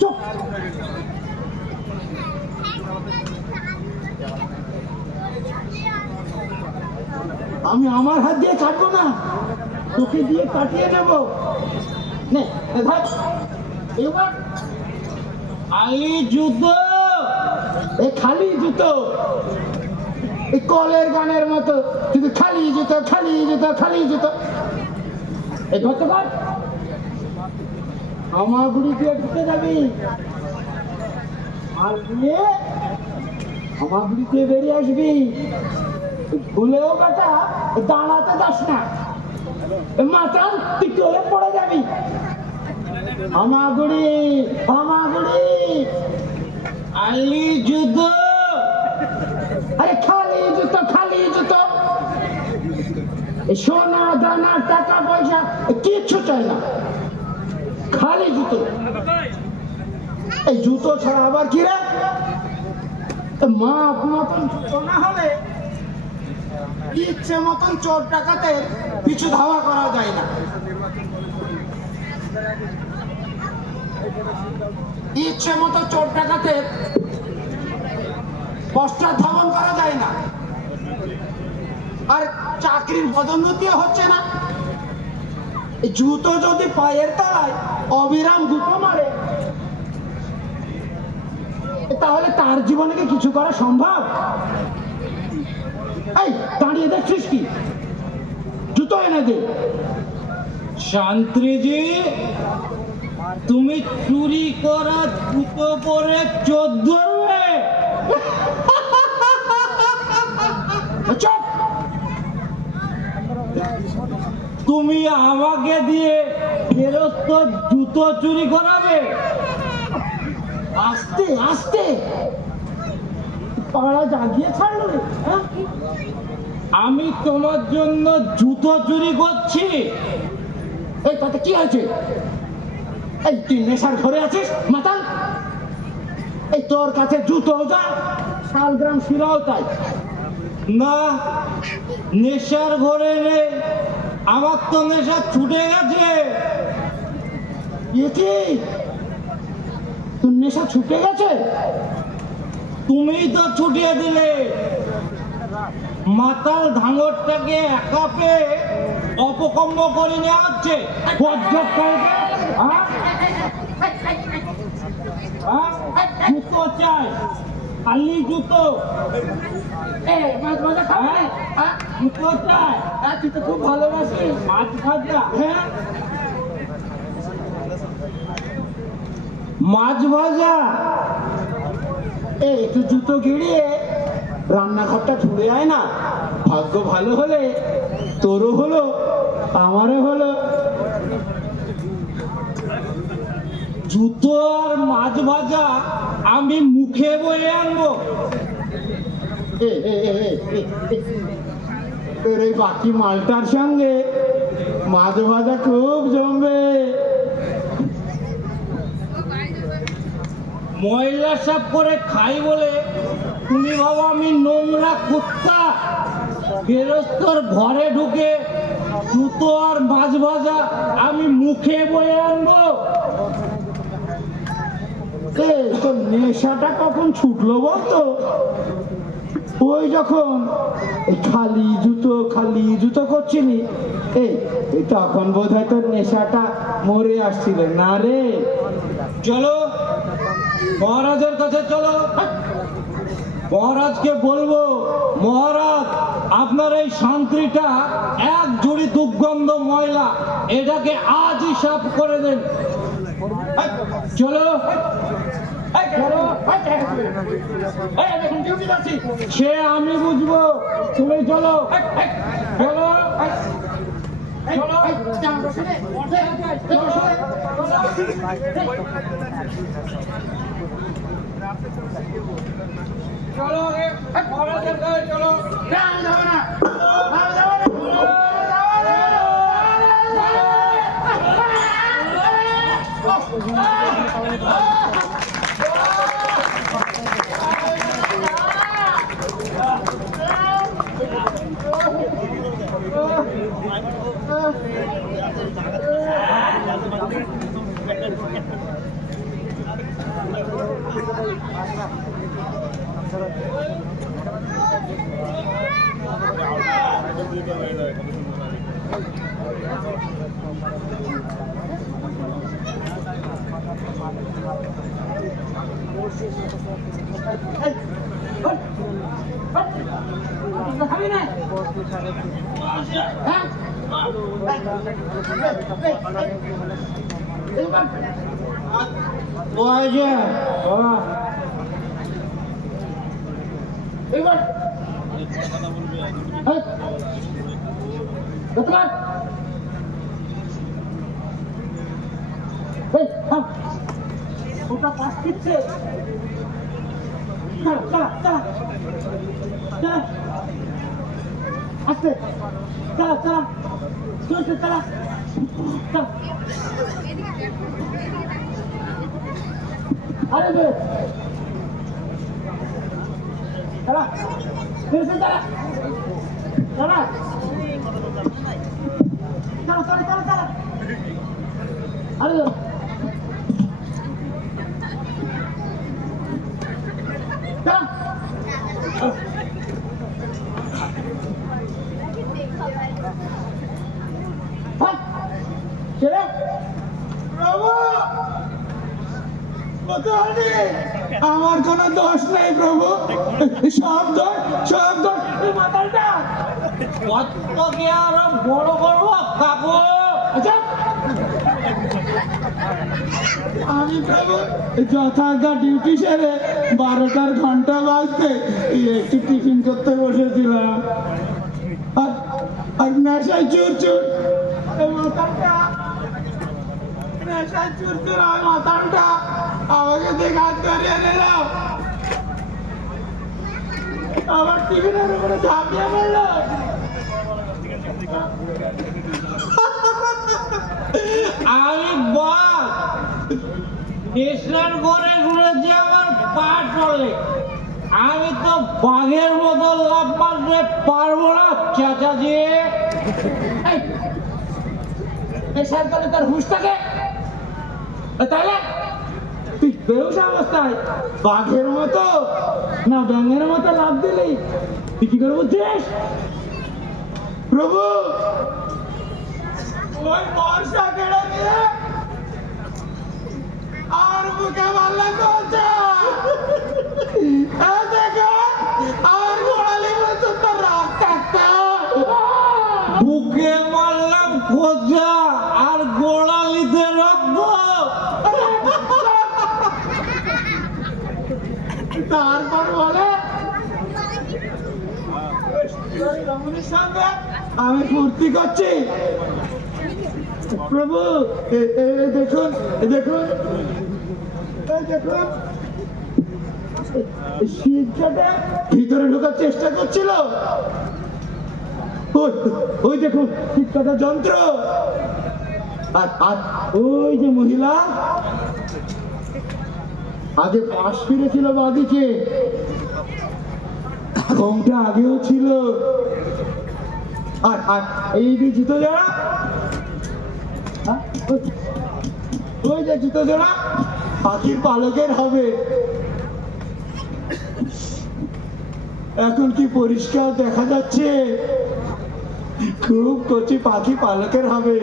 চুপ। আমি আমার হাত দিয়ে কাটবো না, তোকে দিয়ে কাটিয়ে নেব। নে ধর এবার। খালি জুতো, এ খালি জুতো, এই কলের গানের মতো কিন্তু খালি জুতো, খালি জুতো, খালি জুতো। এই ধরতে পার, আমার গুড়ি দিয়ে ঢুকে যাবি, আর দিয়ে আমার গুড়ি দিয়ে বেরিয়ে আসবি। ভুলেও বেটা দাঁড়াতে যাস না, মাথান তুই চলে পড়ে যাবি। হামাগুড়ি, হামাগুড়ি, খালি জুতো, আরে খালি জুতো, খালি জুতো। সোনা দানা টাকা পয়সা কিচ্ছু চাই না, খালি জুতো। এই জুতো ছাড়া আবার কি রে? মাপ মতন জুতো না হলে ইচ্ছে মতন চোর ডাকাতে পিছু ধাওয়া করা যায় না, ইচ্ছে মতো চোর ডাকাতে পশ্চাৎ ধাবন করা যায় না, আর চাকরির পদোন্নতিও হচ্ছে না। জুতো যদি পায়ের তলায় অবিরাম জুতো মারে, তাহলে তার জীবনে কি কিছু করা সম্ভব? এই দাঁড়িয়ে দেখছিস কি? জুতো এনে দে। শান্তিজি, তুমি চুরি করা জুতো পরে চোর ধরবে? চুপ! তুমি আমাকে দিয়ে ফেরত জুতো চুরি করাবে? আস্তে আস্তে পাড়া জাগিয়ে ছাড়লো। আমি তোমার জন্য জুতো চুরি করছি? এই তাতে কি আছে? এই তুই নেশার ঘরে আছিস মাতাল? এই তোর কাছে জুতো যা, শালগ্রাম শিলাও তাই। না, নেশার ঘরে নেই, আমার তো নেশা ছুটে গেছে। কি তোর নেশা ছুটে গেছে? তুমি তো ছুটিয়ে দিলে। মাতাল ধাঙরটাকে একা পেয়ে অপকম্ম করে নেওয়া হচ্ছে। জুতো চাই, খালি জুতো। জুতো চাই। তুই তো খুব ভালোবাসিস মাছ ভাজা। হ্যাঁ, মাছ ভাজা। এই একটু জুতো গিড়িয়ে রান্নাঘরটা ঢুকে আয় না। ভাগ্য ভালো হলে তোরও হলো, আমারও হলো। জুতো আর মাছ ভাজা আমি মুখে বলে আনবো। তোর এই বাকি মালটার সঙ্গে মাছ ভাজা খুব জমবে। ময়লা সাফ করে খাই বলে তুমি ভাবো আমি নোংরা কুত্তা? গেরস্তর ঘরে ঢুকে জুতো আর মাছ ভাজা আমি মুখে বয়ে আনবো? তোর নেশাটা কখন ছুটলো বলতো? ওই যখন এই খালি জুতো করছিলি, এই তখন বোধ হয় তোর নেশাটা মরে আসছিল না রে। চলো মহারাজের কাছে চলো, মহারাজকে বলবো, মহারাজ আপনার এই শান্তিটা এক জুড়ি দুর্গন্ধ ময়লা, এটাকে আজই সাফ করে দেন। চলো সে আমি বুঝবো, তুমি চলো চলো চলো খাবি না হ্যাঁ ও আইজা বাবা এবার হ্যাঁ দোকান এই থাম ওটা পাস দিচ্ছে চলা চলা চলা চলা আস্তে চলা চলা চলছে চলা চলা আরে বে চলা ফিরছে চলা চলা চলা চলা চলা চলা আরে চলা ছেড়ে প্রভু আমার কোন দোষ নেই প্রভু সব দোষ মাতালটা কতকে আরো বড় করবো কাকু আচ্ছা আমি প্রভু যথাজ্ঞা ডিউটি সেরে 12টার ঘন্টা বাজতে একটু টিফিন করতে বসেছিলাম আর নেশায় চুর চুর মাতালটা নেশায় চুর চুর আর মাতালটা আমাকে দেখে হাত করিয়ে নিল আমার টিফিনের উপরে ঝাঁপিয়ে পড়ল আমি বাঘ নেশার ঘরে ঘুরেছি আমার পা চলে আমি তো বাঘের মতো লাফ মারতে পারবো না চাচাজি নেশার ঘরে তার হুঁশ থাকে তাহলে তুই বেহুশ অবস্থায় বাঘের মতো না ব্যাঙের মতো লাফ দিলি তুই কি করে বুঝছিস প্রভু ওই বর্ষা কেড়ে দিয়ে আর মুখে মারলে চলছে দেখে আর গোড়ালি মতো তো রাস্তা বুকে মারলাম খোঁজা আর গোড়ালিতে রক্ত তারপর বলে রমণীর সঙ্গে আমি ফুর্তি করছি প্রভু দেখুন দেখুন দেখুন শীতকাটে ভিতরে ঢোকার চেষ্টা করছিল ওই দেখুন শীতকাটা যন্ত্র আর ওই যে মহিলা আগে পাশ ফিরেছিল বাদিকে ঘোমটা আগেও ছিল আর এই যে জুতো জোড়া ওই যে জুতো জোড়া পাখির পালকের হবে এখন কি পরিষ্কার দেখা যাচ্ছে খুব কচি পাখি পালকের হবে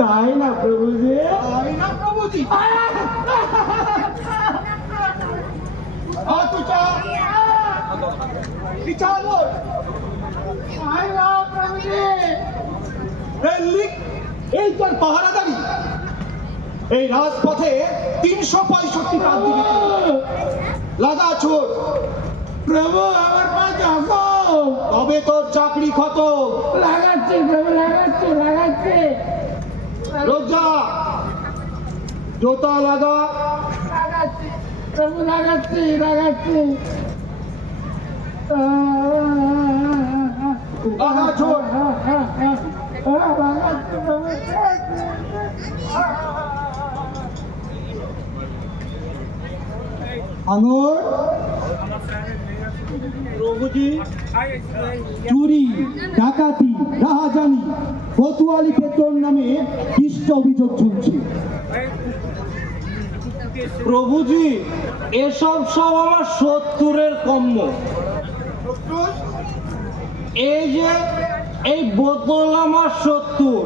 তাই না প্রভুজি তাই না প্রভুজি এই তোর পাহারাদারি এই রাজপথে 365 রাত দিবি লাগা চোর প্রভু আমার পা যাবো তবে তোর চাকরি খতম লাগাচ্ছে প্রভু লাগাচ্ছে রোজা জোতা লাগা লাগাচ্ছে প্রভু লাগাচ্ছে লাগা চোর লাগাচ্ছে প্রভু আঙুর প্রভুজি চুরি ডাকাতি রাহাজানি কোতোয়ালি পেতন নামে ইষ্ট অভিযোগ চলছে প্রভুজি এসব সব আমার 70-এর কম্য। এই যে এই বোতল আমার 70,